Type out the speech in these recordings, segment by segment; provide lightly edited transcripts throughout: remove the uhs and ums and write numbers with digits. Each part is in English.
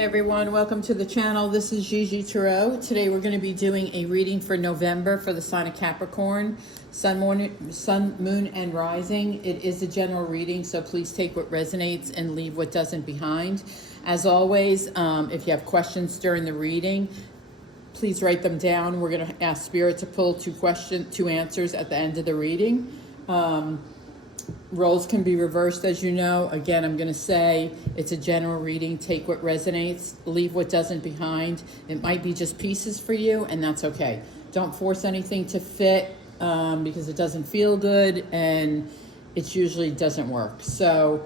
Hi everyone, welcome to the channel. This is GiGi Tarot. Today we're going to be doing a reading for November for the sign of Capricorn, sun, moon, and rising. It is a general reading, so please take what resonates and leave what doesn't behind. As always, if you have questions during the reading, please write them down. We're going to ask Spirit to pull two answers at the end of the reading. Roles can be reversed, as you know. Again, I'm going to say it's a general reading. Take what resonates, leave what doesn't behind. It might be just pieces for you, and that's okay. Don't force anything to fit because it doesn't feel good, and it usually doesn't work. So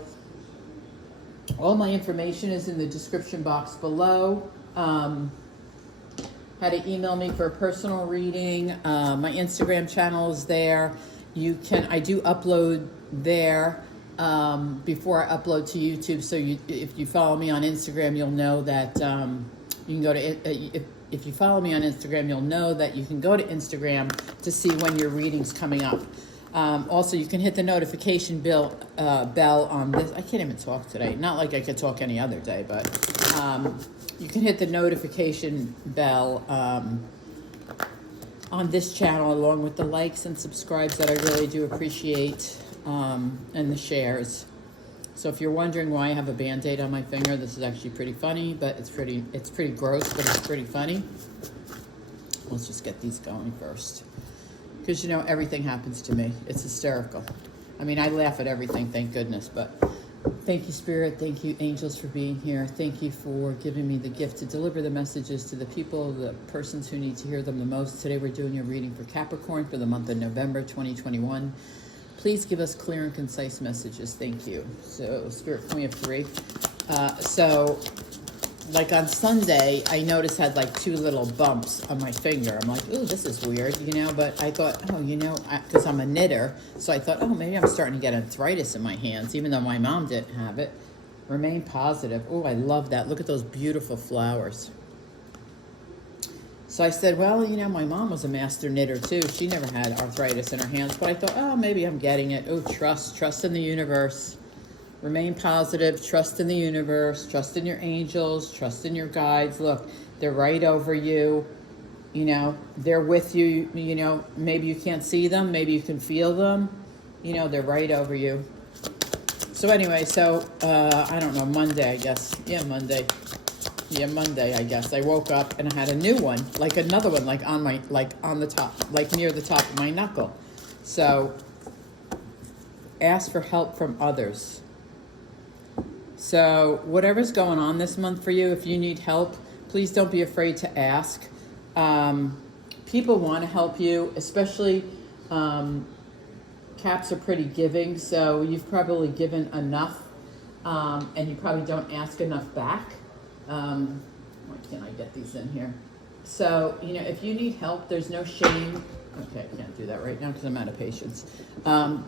all my information is in the description box below. How to email me for a personal reading. My Instagram channel is there. I do upload there before I upload to YouTube. So if you follow me on Instagram, you'll know that you can go to, if you follow me on Instagram, you'll know that you can go to Instagram to see when your reading's coming up. Also, you can hit the notification bell on this. I can't even talk today. Not like I could talk any other day, but you can hit the notification bell on this channel, along with the likes and subscribes that I really do appreciate, and the shares. So if you're wondering why I have a band-aid on my finger, this is actually pretty funny, but it's pretty gross, but it's pretty funny. Let's just get these going first, because you know everything happens to me. It's hysterical. I mean, I laugh at everything, thank goodness, but thank you, Spirit. Thank you, angels, for being here. Thank you for giving me the gift to deliver the messages to the people, the persons who need to hear them the most. Today we're doing a reading for Capricorn for the month of November 2021. Please give us clear and concise messages. Thank you. So, Spirit, can we have three? So, like on Sunday, I noticed I had like two little bumps on my finger. I'm like, ooh, this is weird, you know, but I thought, oh, you know, because I'm a knitter, so I thought, oh, maybe I'm starting to get arthritis in my hands, even though my mom didn't have it. Remain positive. Oh, I love that. Look at those beautiful flowers. So I said, well, you know, my mom was a master knitter too. She never had arthritis in her hands, but I thought, oh, maybe I'm getting it. Oh, trust in the universe. Remain positive, trust in the universe, trust in your angels, trust in your guides. Look, they're right over you. You know, they're with you. You know, maybe you can't see them. Maybe you can feel them. You know, they're right over you. So anyway, I don't know, Monday, I guess. Yeah, Monday, I guess. I woke up and I had a new one, like another one, like on the top, like near the top of my knuckle. So ask for help from others. So whatever's going on this month for you, if you need help, please don't be afraid to ask. People want to help you, especially Caps are pretty giving, so you've probably given enough, and you probably don't ask enough back. Why can't I get these in here? So, you know, if you need help, there's no shame. Okay, I can't do that right now because I'm out of patience.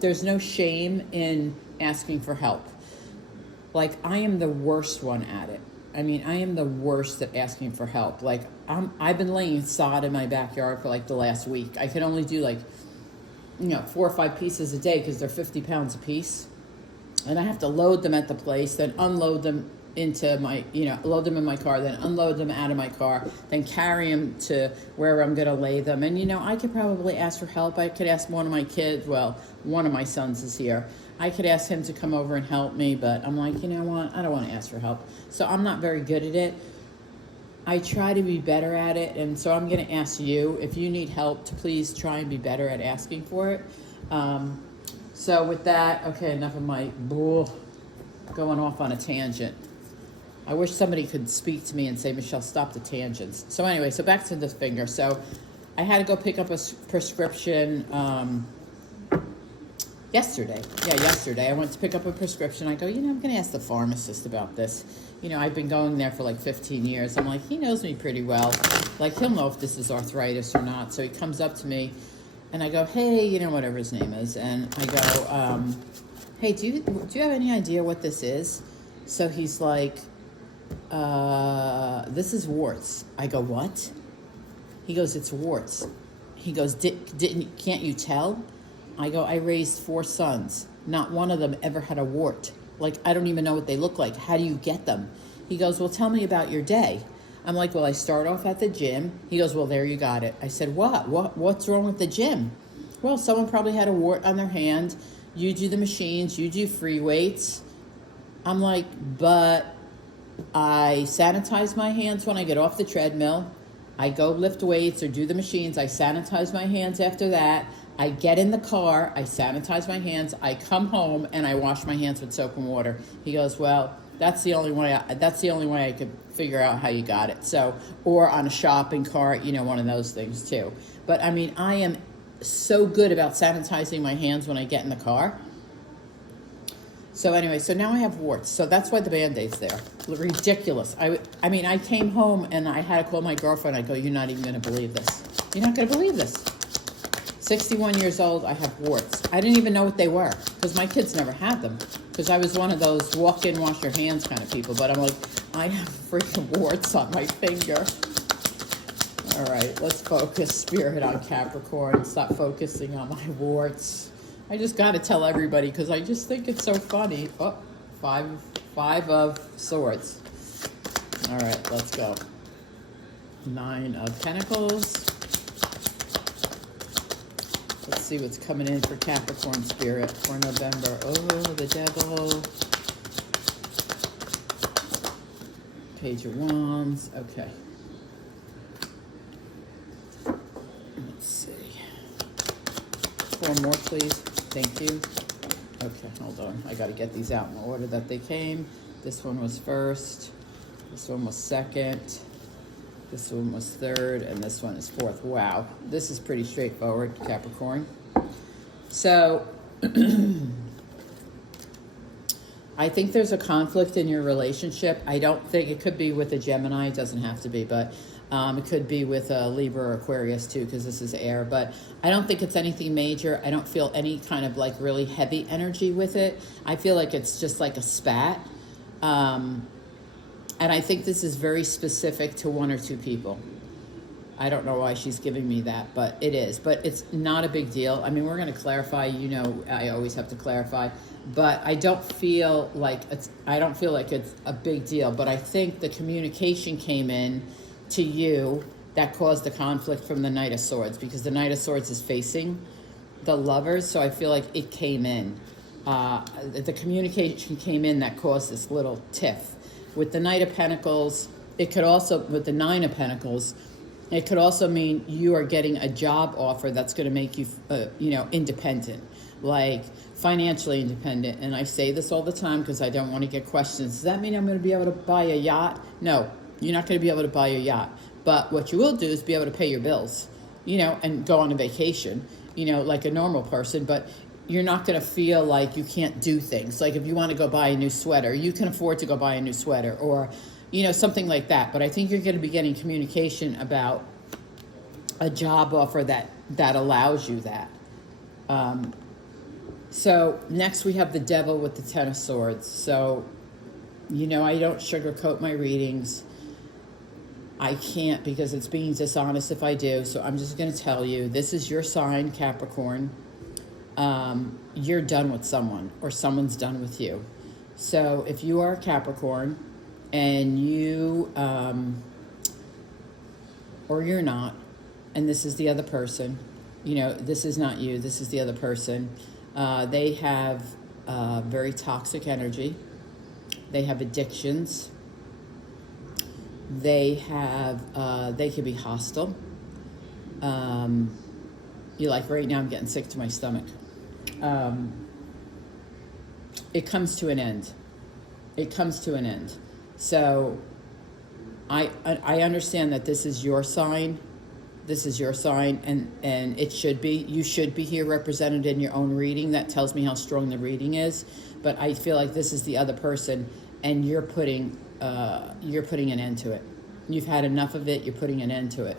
There's no shame in asking for help. Like, I am the worst one at it. I mean, I am the worst at asking for help. Like, I've been laying sod in my backyard for like the last week. I can only do like, you know, 4 or 5 pieces a day because they're 50 pounds a piece. And I have to load them at the place, then unload them into my, you know, load them in my car, then unload them out of my car, then carry them to wherever I'm going to lay them. And, you know, I could probably ask for help. I could ask one of my kids. Well, one of my sons is here. I could ask him to come over and help me, but I'm like, you know what? I don't want to ask for help. So I'm not very good at it. I try to be better at it, and so I'm going to ask you, if you need help, to please try and be better at asking for it. So with that, okay, enough of my going off on a tangent. I wish somebody could speak to me and say, Michelle, stop the tangents. So anyway, so back to the finger. So I had to go pick up a prescription yesterday. Yeah, yesterday. I went to pick up a prescription. I go, you know, I'm going to ask the pharmacist about this. You know, I've been going there for like 15 years. I'm like, he knows me pretty well. Like, he'll know if this is arthritis or not. So he comes up to me and I go, hey, you know, whatever his name is. And I go, hey, do you have any idea what this is? So he's like, this is warts. I go, what? He goes, it's warts. He goes, can't you tell? I go, I raised 4 sons. Not one of them ever had a wart. Like, I don't even know what they look like. How do you get them? He goes, well, tell me about your day. I'm like, well, I start off at the gym. He goes, well, there you got it. I said, what's wrong with the gym? Well, someone probably had a wart on their hand. You do the machines, you do free weights. I'm like, but I sanitize my hands when I get off the treadmill. I go lift weights or do the machines. I sanitize my hands after that. I get in the car. I sanitize my hands. I come home and I wash my hands with soap and water. He goes, well, that's the only way I could figure out how you got it. So, or on a shopping cart, one of those things too. But I mean, I am so good about sanitizing my hands when I get in the car. So anyway, so now I have warts. So that's why the Band-Aid's there. Ridiculous. I mean, I came home and I had to call my girlfriend. I go, you're not even going to believe this. You're not going to believe this. 61 years old, I have warts. I didn't even know what they were because my kids never had them. Because I was one of those walk in, wash your hands kind of people. But I'm like, I have freaking warts on my finger. All right, let's focus, Spirit, on Capricorn. Stop focusing on my warts. I just got to tell everybody because I just think it's so funny. Oh, five of swords. All right, let's go. 9 of Pentacles. Let's see what's coming in for Capricorn, Spirit, for November. Oh, the Devil. Page of Wands. Okay. Let's see. 4 more, please. Thank you. Okay, hold on. I got to get these out in the order that they came. This one was first. This one was second. This one was third. And this one is fourth. Wow. This is pretty straightforward, Capricorn. So, I think there's a conflict in your relationship. I don't think it could be with a Gemini. It doesn't have to be, but it could be with a Libra or Aquarius too, because this is air. But I don't think it's anything major. I don't feel any kind of like really heavy energy with it. I feel like it's just like a spat. And I think this is very specific to 1 or 2 people. I don't know why she's giving me that, but it is. But it's not a big deal. I mean, we're going to clarify. I always have to clarify. But I don't feel like it's a big deal. But I think the communication came in to you that caused the conflict from the Knight of Swords, because the Knight of Swords is facing the Lovers. So I feel like it came in. The communication came in that caused this little tiff. With the Knight of Pentacles, it could also, with the 9 of Pentacles, it could also mean you are getting a job offer that's going to make you, independent, like financially independent. And I say this all the time because I don't want to get questions. Does that mean I'm going to be able to buy a yacht? No, you're not going to be able to buy a yacht. But what you will do is be able to pay your bills, and go on a vacation, like a normal person. But you're not going to feel like you can't do things. Like if you want to go buy a new sweater, you can afford to go buy a new sweater, or, something like that. But I think you're going to be getting communication about a job offer that allows you that. So next we have the Devil with the 10 of Swords. So, I don't sugarcoat my readings. I can't, because it's being dishonest if I do. So I'm just going to tell you, this is your sign, Capricorn. You're done with someone, or someone's done with you. So if you are a Capricorn and you, or you're not, and this is the other person, this is not you, this is the other person. They have very toxic energy. They have addictions. They can be hostile. Right now I'm getting sick to my stomach. It comes to an end. It comes to an end. So I understand that this is your sign. This is your sign, and it should be. You should be here represented in your own reading. That tells me how strong the reading is. But I feel like this is the other person, and you're putting an end to it. You've had enough of it. You're putting an end to it.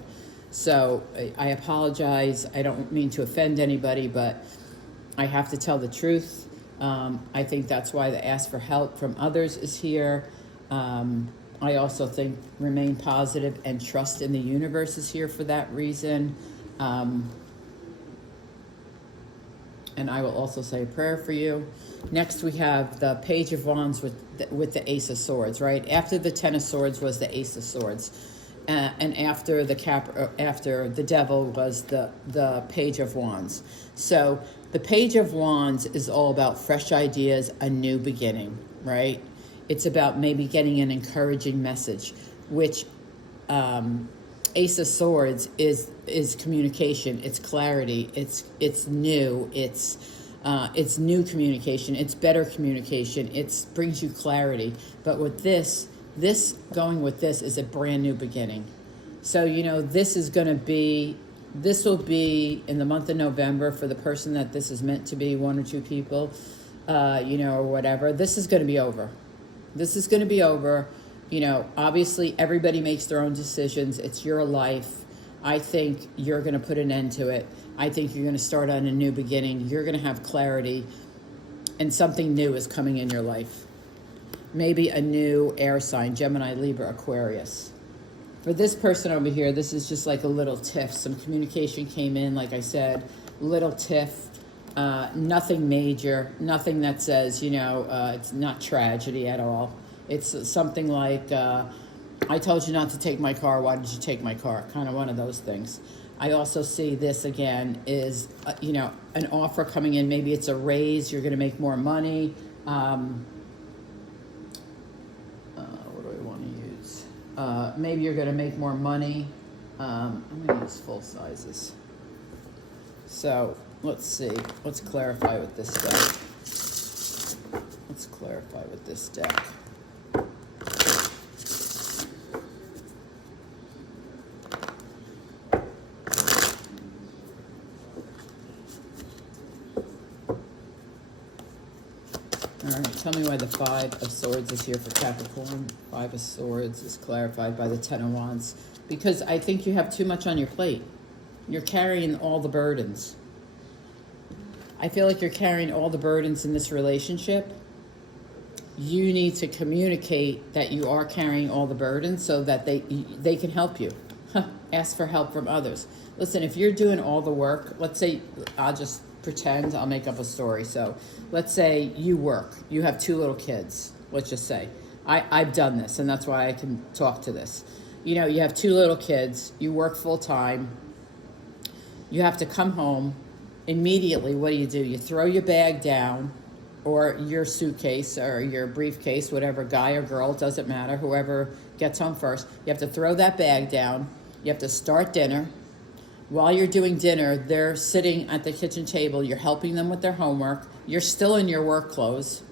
So I apologize. I don't mean to offend anybody, but I have to tell the truth. I think that's why the ask for help from others is here. I also think remain positive and trust in the universe is here for that reason. and I will also say a prayer for you. Next, we have the Page of Wands with the Ace of Swords, right? After the Ten of Swords was the Ace of Swords. And after the Devil was the Page of Wands. So the Page of Wands is all about fresh ideas, a new beginning, right? It's about maybe getting an encouraging message, which Ace of Swords is communication, it's clarity, it's new, it's new communication, it's better communication, it brings you clarity. But with this going with this is a brand new beginning. So, you know, this will be in the month of November for the person that this is meant to be, one or two people, you know, or whatever. This is going to be over. This is going to be over. You know, obviously everybody makes their own decisions. It's your life. I think you're going to put an end to it. I think you're going to start on a new beginning. You're going to have clarity, and something new is coming in your life. Maybe a new air sign, Gemini, Libra, Aquarius. For this person over here, this is just like a little tiff. Some communication came in, like I said, little tiff. Nothing major, nothing that says, you know, it's not tragedy at all. It's something like, I told you not to take my car, why did you take my car? Kind of one of those things. I also see this again is, you know, an offer coming in. Maybe it's a raise, you're going to make more money. What do I want to use? Maybe you're going to make more money. I'm going to use full sizes. So let's see. Let's clarify with this deck. Let's clarify with this deck. All right, tell me why the Five of Swords is here for Capricorn. Five of Swords is clarified by the Ten of Wands. Because I think you have too much on your plate. You're carrying all the burdens. I feel like you're carrying all the burdens in this relationship. You need to communicate that you are carrying all the burdens so that they can help you. Ask for help from others. Listen, if you're doing all the work, let's say, I'll just pretend, I'll make up a story. So let's say you work, you have two little kids, let's just say. I've done this, and that's why I can talk to this. You know, you have two little kids, you work full time, you have to come home. Immediately, what do? You throw your bag down, or your suitcase, or your briefcase, whatever, guy or girl, it doesn't matter, whoever gets home first. You have to throw that bag down, you have to start dinner. While you're doing dinner, they're sitting at the kitchen table, you're helping them with their homework, you're still in your work clothes,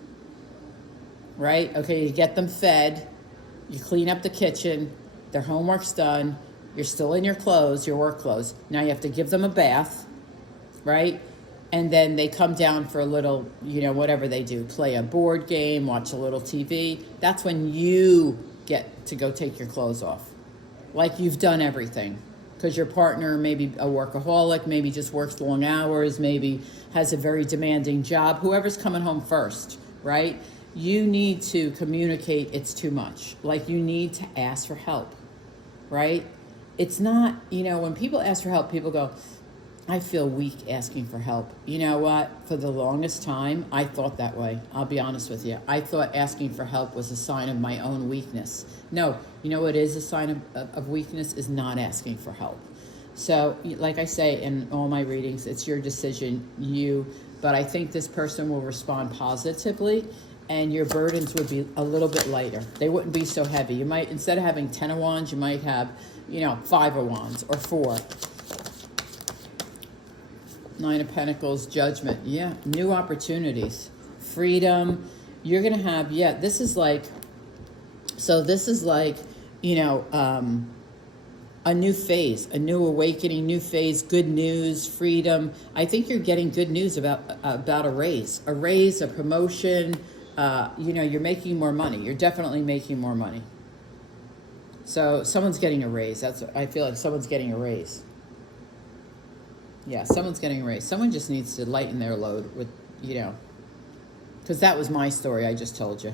right? Okay, you get them fed, you clean up the kitchen, their homework's done, you're still in your clothes, your work clothes. Now you have to give them a bath, right? And then they come down for a little, you know, whatever they do, play a board game, watch a little TV. That's when you get to go take your clothes off. Like you've done everything. Because your partner may be a workaholic, maybe just works long hours, maybe has a very demanding job, whoever's coming home first, right? You need to communicate it's too much. Like you need to ask for help, right? It's not, you know, when people ask for help, people go, I feel weak asking for help. You know what? For the longest time, I thought that way. I'll be honest with you. I thought asking for help was a sign of my own weakness. No, you know what is a sign of weakness is not asking for help. So, like I say in all my readings, it's your decision, but I think this person will respond positively, and your burdens would be a little bit lighter. They wouldn't be so heavy. You might, instead of having 10 of Wands, you might have, you know, 5 of Wands or 4. 9 of Pentacles, Judgment. Yeah, new opportunities, freedom. You're going to have, yeah, this is like, you know, a new phase, a new awakening, new phase, good news, freedom. I think you're getting good news about a raise, a promotion. You know, you're making more money. You're definitely making more money. So someone's getting a raise. I feel like someone's getting a raise. Yeah, someone's getting a raise. Someone just needs to lighten their load with, you know, because that was my story I just told you.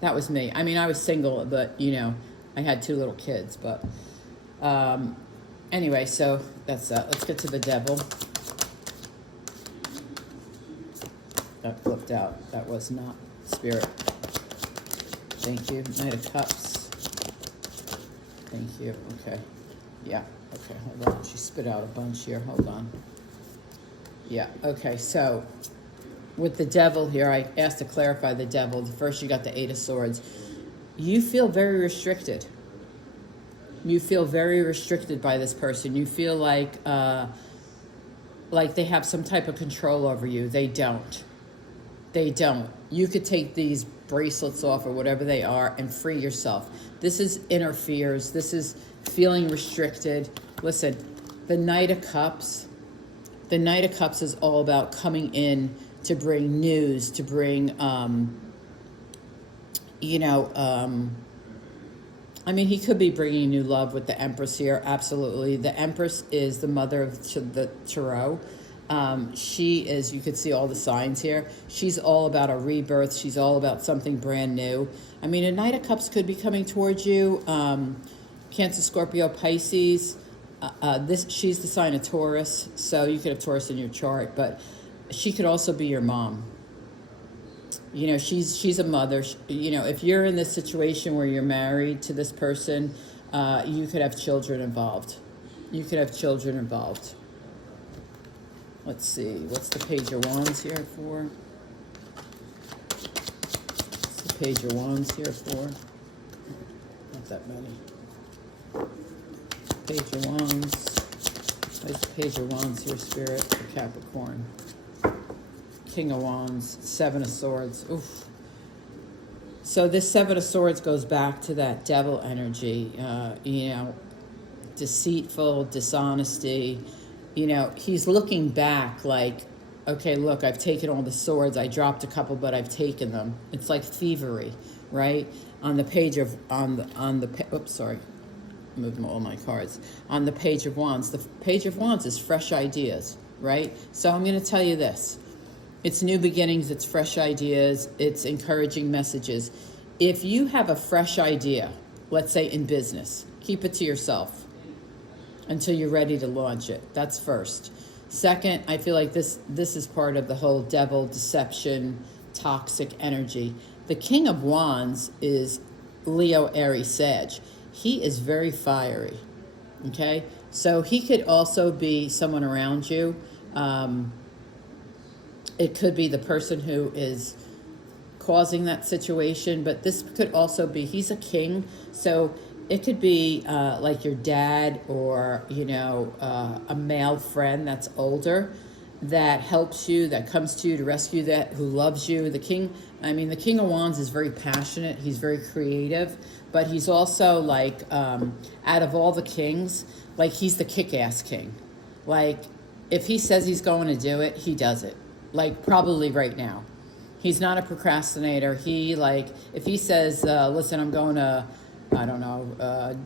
That was me. I mean, I was single, but, you know, I had 2 little kids. But anyway, so that's that. Let's get to the Devil. that flipped out. That was not Spirit. Thank you. Knight of Cups. Thank you. Okay. Yeah. Okay, hold on. She spit out a bunch here. Hold on. Yeah. Okay, so with the Devil here, I asked to clarify the Devil. First, you got the Eight of Swords. You feel very restricted. You feel very restricted by this person. You feel like they have some type of control over you. They don't. They don't. You could take these bracelets off or whatever they are and free yourself. This is inner fears. This is feeling restricted. Listen, the Knight of Cups is all about coming in to bring news, to bring, I mean, he could be bringing new love with the Empress here, absolutely. The Empress is the mother of the Tarot. She is, you could see all the signs here. She's all about a rebirth. She's all about something brand new. I mean, a Knight of Cups could be coming towards you. Cancer, Scorpio, Pisces. She's the sign of Taurus, so you could have Taurus in your chart, but she could also be your mom. You know, she's a mother. You know, if you're in this situation where you're married to this person, you could have children involved. You could have children involved. Let's see, what's the Page of Wands here for? What's the Page of Wands here for? Not that many. Page of Wands. Where's the Page of Wands here, Spirit, for Capricorn? King of Wands, Seven of Swords. Oof. So this Seven of Swords goes back to that Devil energy, you know, deceitful, dishonesty. You know, he's looking back like, okay, look, I've taken all the swords. I dropped a couple, but I've taken them. It's like thievery, right? On the page of, oops, sorry. Moving all my cards. On the Page of Wands. The Page of Wands is fresh ideas, right? So I'm going to tell you this. It's new beginnings, it's fresh ideas, it's encouraging messages. If you have a fresh idea, let's say in business, keep it to yourself until you're ready to launch it. That's first. Second, I feel like this is part of the whole devil, deception, toxic energy. The King of Wands is Leo, Aries, Sag. He is very fiery, okay? So he could also be someone around you. It could be the person who is causing that situation, but this could also be, he's a king, so it could be like your dad or, you know, a male friend that's older that helps you, that comes to you to rescue, that who loves you. The King of Wands is very passionate, he's very creative, but he's also like, out of all the kings, like he's the kick-ass king. Like, if he says he's going to do it, he does it. Like, probably right now. He's not a procrastinator. He, like, if he says, listen, I'm going to, I don't know,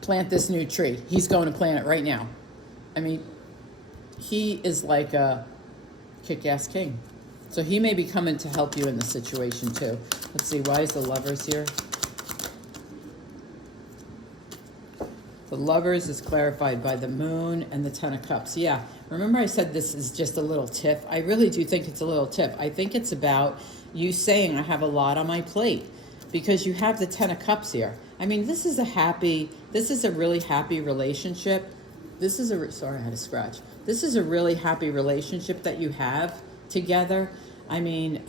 plant this new tree, he's going to plant it right now. I mean, he is like a kick-ass king. So he may be coming to help you in the situation, too. Let's see, why is the Lovers here? The Lovers is clarified by the Moon and the Ten of Cups. Yeah, remember I said this is just a little tip? I really do think it's a little tip. I think it's about you saying I have a lot on my plate because you have the Ten of Cups here. I mean, this is a really happy relationship. Sorry, I had a scratch. This is a really happy relationship that you have together. I mean,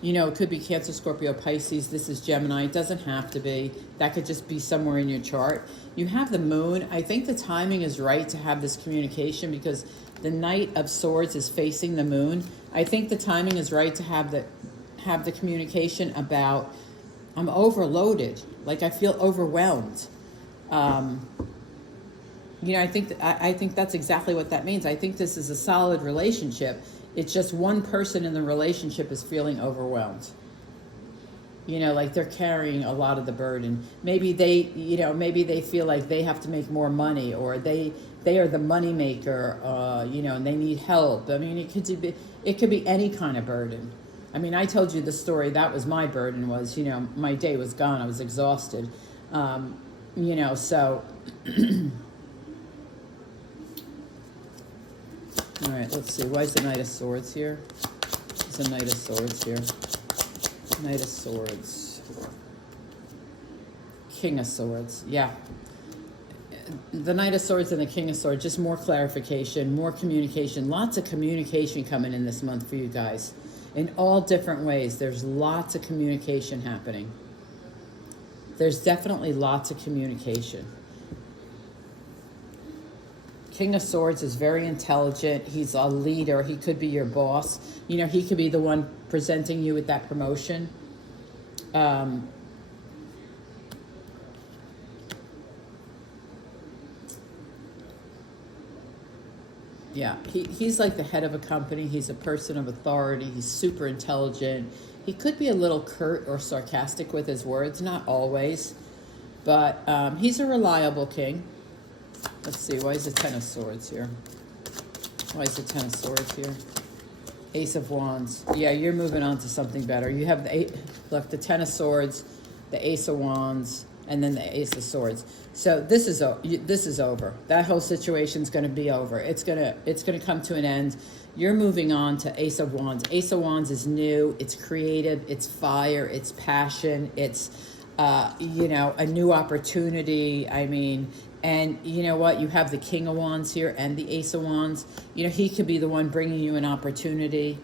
you know, it could be Cancer, Scorpio, Pisces. This is Gemini. It doesn't have to be. That could just be somewhere in your chart. You have the Moon. I think the timing is right to have this communication because the Knight of Swords is facing the Moon. I think the timing is right to have the communication about, I'm overloaded. Like, I feel overwhelmed. You know, I think that's exactly what that means. I think this is a solid relationship. It's just one person in the relationship is feeling overwhelmed. You know, like they're carrying a lot of the burden. Maybe they feel like they have to make more money, or they are the money maker, you know, and they need help. I mean, it could be any kind of burden. I mean, I told you the story. That was my burden, was, you know, my day was gone. I was exhausted. You know, so... All right, let's see. Why is the Knight of Swords here? There's a Knight of Swords here. Knight of Swords. King of Swords. Yeah. The Knight of Swords and the King of Swords, just more clarification, more communication. Lots of communication coming in this month for you guys. In all different ways. There's lots of communication happening. There's definitely lots of communication. King of Swords is very intelligent. He's a leader. He could be your boss. You know, he could be the one presenting you with that promotion. Yeah, he's like the head of a company. He's a person of authority. He's super intelligent. He could be a little curt or sarcastic with his words, not always. But he's a reliable king. Let's see, why is the Ten of Swords here? Why is the Ten of Swords here? Ace of Wands. Yeah, you're moving on to something better. You have the Ten of Swords, the Ace of Wands, and then the Ace of Swords. So this is over. That whole situation's going to be over. It's going to come to an end. You're moving on to Ace of Wands. Ace of Wands is new. It's creative. It's fire. It's passion. It's you know, a new opportunity. I mean, and you know what? You have the King of Wands here and the Ace of Wands. You know, he could be the one bringing you an opportunity.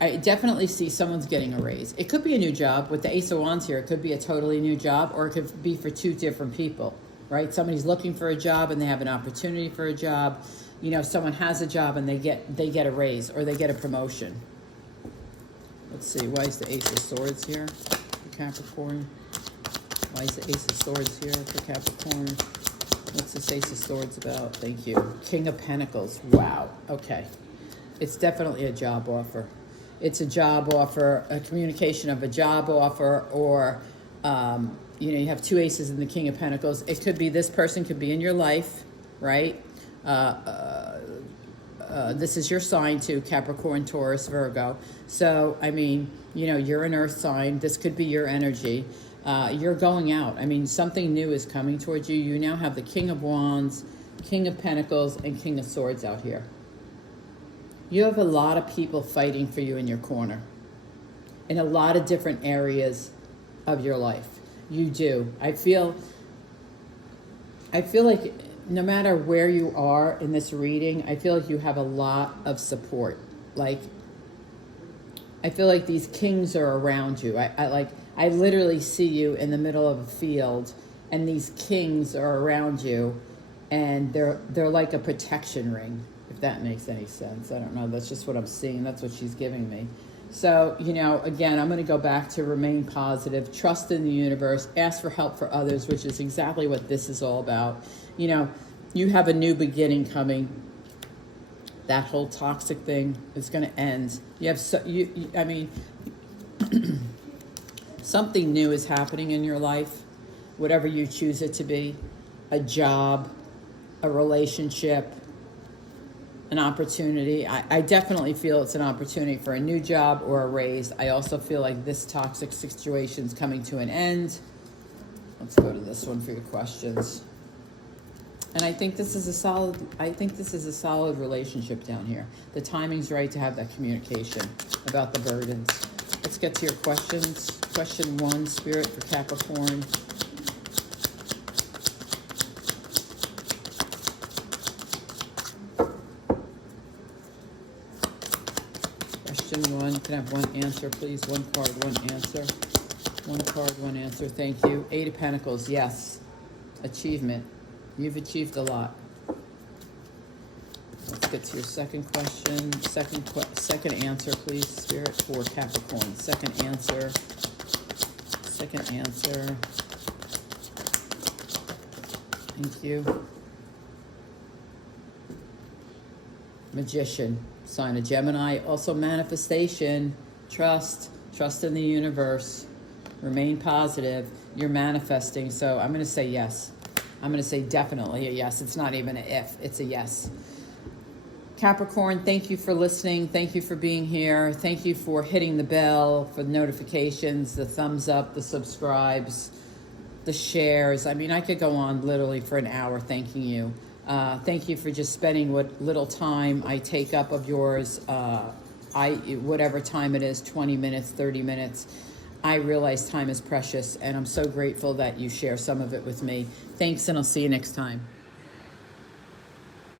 I definitely see someone's getting a raise. It could be a new job. With the Ace of Wands here, it could be a totally new job, or it could be for two different people, right? Somebody's looking for a job and they have an opportunity for a job. You know, someone has a job and they get a raise or they get a promotion. Let's see, why is the Ace of Swords here for Capricorn? Why is the Ace of Swords here for Capricorn? What's this Ace of Swords about? Thank you. King of Pentacles. Wow. Okay. It's definitely a job offer. It's a job offer, a communication of a job offer, or, you know, you have two aces in the King of Pentacles. It could be this person could be in your life, right? This is your sign too, Capricorn, Taurus, Virgo. So, I mean, you know, you're an earth sign. This could be your energy. You're going out. I mean, something new is coming towards you. You now have the King of Wands, King of Pentacles, and King of Swords out here. You have a lot of people fighting for you in your corner in a lot of different areas of your life. You do. I feel like no matter where you are in this reading, I feel like you have a lot of support. Like, I feel like these kings are around you. I literally see you in the middle of a field and these kings are around you and they're like a protection ring. If that makes any sense. I don't know. That's just what I'm seeing. That's what she's giving me. So, you know, again, I'm going to go back to remain positive, trust in the universe, ask for help for others, which is exactly what this is all about. You know, you have a new beginning coming. That whole toxic thing is going to end. You have, I mean, something new is happening in your life, whatever you choose it to be, a job, a relationship, an opportunity. I definitely feel it's an opportunity for a new job or a raise. I also feel like this toxic situation is coming to an end. Let's go to this one for your questions. And I think this is a solid relationship down here. The timing's right to have that communication about the burdens. Let's get to your questions. Question 1, Spirit for Capricorn. Question 1, can I have one answer, please? One card, one answer. One card, one answer. Thank you. 8 of Pentacles, yes. Achievement. You've achieved a lot. Let's get to your second question. Second answer, please, Spirit, for Capricorn. Second answer. Second answer. Thank you. Magician, sign of Gemini. Also manifestation, trust in the universe, remain positive. You're manifesting, so I'm going to say yes. I'm going to say definitely a yes. It's not even an if, it's a yes. Capricorn, thank you for listening. Thank you for being here. Thank you for hitting the bell, for the notifications, the thumbs up, the subscribes, the shares. I mean, I could go on literally for an hour thanking you. Thank you for just spending what little time I take up of yours. Whatever time it is, 20 minutes, 30 minutes. I realize time is precious, and I'm so grateful that you share some of it with me. Thanks, and I'll see you next time.